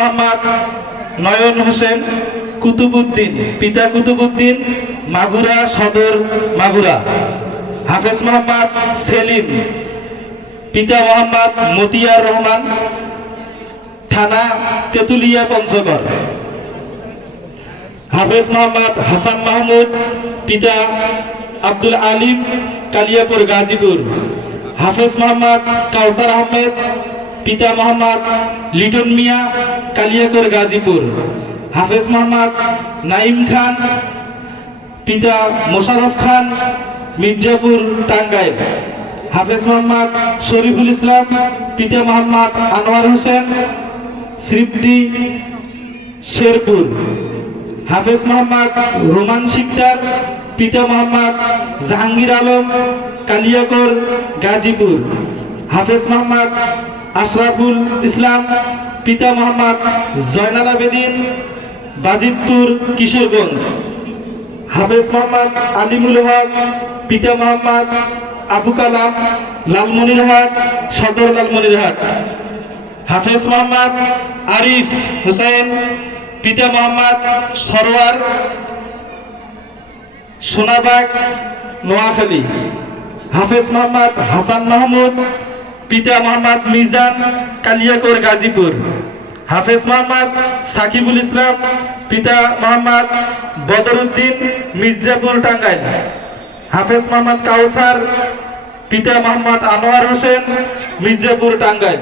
মোহাম্মদ নয়ন হোসেন কুতুবউদ্দিন, পিতা কুতুবউদ্দিন, মাগুরা সদর মাগুরা। হাফেজ মোহাম্মদ সেলিম, পিতা মোহাম্মদ মতিয়ার রহমান, থানা তেতুলিয়া পঞ্চগড়। হাফেজ মোহাম্মদ হাসান মাহমুদ, পিতা আব্দুল আলিম, কালিয়াপুর গাজীপুর। হাফেজ মোহাম্মদ কাউসার আহমেদ, পিতা মোহাম্মদ লিটন মিয়া, কালিয়াকোর গাজীপুর। হাফেজ মোহাম্মদ নাইম খান, পিতা মোশাররফ খান, মির্জাপুর টাঙ্গাইল। হাফেজ মোহাম্মদ শরীফুল ইসলাম, পিতা মোহাম্মদ আনোয়ার হোসেন, শ্রীপ্তি শেরপুর। হাফেজ মোহাম্মদ রোমান শিকদার, পিতা মোহাম্মদ জাহাঙ্গীর আলম, কালিয়াকোর গাজীপুর। হাফেজ মোহাম্মদ আশরাফুল ইসলাম, পিতা মোহাম্মদ জয়নাল আবেদিন, বাজিতপুর কিশোরগঞ্জ। হাফেজ মোহাম্মদ আলিমুল হক, পিতা মোহাম্মদ আবু কালাম, লালমনিরহাট সদর লালমনিরহাট। হাফেজ মোহাম্মদ আরিফ হুসাইন, পিতা মোহাম্মদ সরওয়ার, সোনাবাগ নোয়াখালী। হাফেজ মোহাম্মদ হাসান মাহমুদ, পিতা মোহাম্মদ মিজান, কালিয়াকোর গাজীপুর। হাফেজ মোহাম্মদ সাকিবুল ইসলাম, পিতা মোহাম্মদ বদরুদ্দিন, মির্জাপুর টাঙ্গাইল। হাফেজ মোহাম্মদ কাউসার, পিতা মোহাম্মদ আনোয়ার হোসেন, মির্জাপুর টাঙ্গাইল।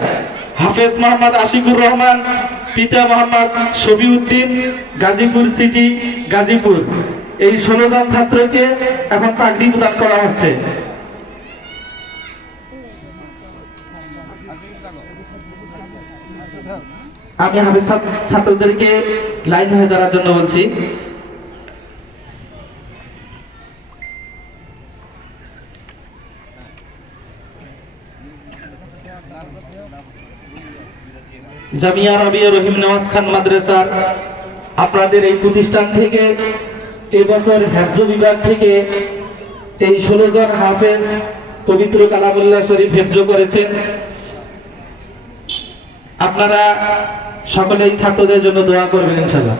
হাফেজ মোহাম্মদ আশিকুর রহমান, পিতা মোহাম্মদ শফিউদ্দিন, গাজীপুর সিটি গাজীপুর। এই 16 জন ছাত্রকে এখন পাগড়ি প্রদান করা হচ্ছে। আমি হাফেজ ছাত্রদেরকে লাইন হয়ে দাঁড়ার জন্য বলছি। জামিয়া রাবিয়া রহিম নওয়াজ খান মাদ্রাসার আপনাদের এই প্রতিষ্ঠান থেকে এবছর হেফজ বিভাগ থেকে এই 16 জন হাফেজ পবিত্র কালামুল্লাহ শরীফ হেফজ করেছেন। আপনারা সকলেই ছাত্রদের জন্য দোয়া করবেন ইনশাআল্লাহ।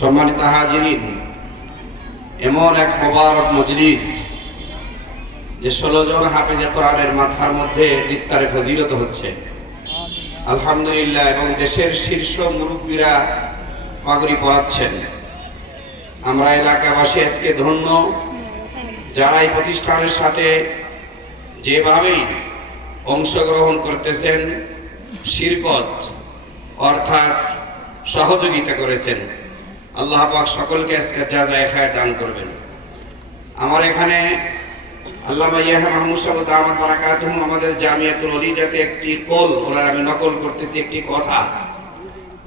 সম্মানিত হাজিরিন, এমন এক মোবারক মজলিস যে 16 জন হাফেজে কোরআনের মাথার মধ্যে বিস্তারে ফজিলত হচ্ছে, আলহামদুলিল্লাহ। এবং দেশের শীর্ষ মুরব্বীরা পাগড়ি পরাচ্ছেন। আমরা এলাকাবাসী আজকে ধন্য, যারা এই প্রতিষ্ঠানের সাথে যেভাবেই অংশগ্রহণ করতেছেন, শিরকত অর্থাৎ সহযোগিতা করেছেন। আল্লাহ পাক সকলকে আজকে জাযায়ে খায়র দান করবেন। আমার এখানে আল্লামা ইয়াহ্যা মাহমুদ সাহেব দামাত বারাকাতুহু আমাদের জামিয়াতুল ওলিয়াতে একটি কল, ওনার আমি নকল করতেছি একটি কথা।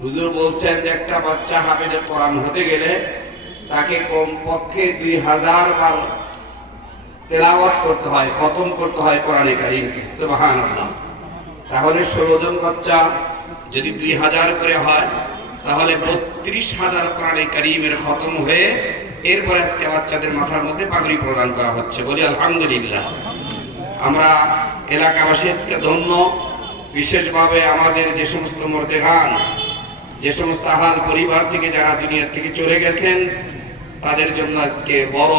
হুজুর বলছেন যে একটা বাচ্চা হাফেজে কোরআন হতে গেলে তাকে কমপক্ষে 2000 বার তেলাওয়াত করতে হয়, খতম করতে হয় কোরআনে কারীমকে। সুবহানাল্লাহ। তাহলে 16 জন বাচ্চা যদি 2000 করে হয়, তাহলে 32,000 কোরআনে কারীমের খতম হয়ে এরপরে আজকে বাচ্চাদের মাথার মধ্যে পাগড়ি প্রদান করা হচ্ছে। বলি আলহামদুলিল্লাহ। আমরা এলাকাবাসী আজকে ধন্য, বিশেষভাবে আমাদের যে সমস্ত মর্দেগান, যে সমস্ত আহাল পরিবার থেকে যারা দুনিয়া থেকে চলে গেছেন, তাদের জন্য আজকে বড়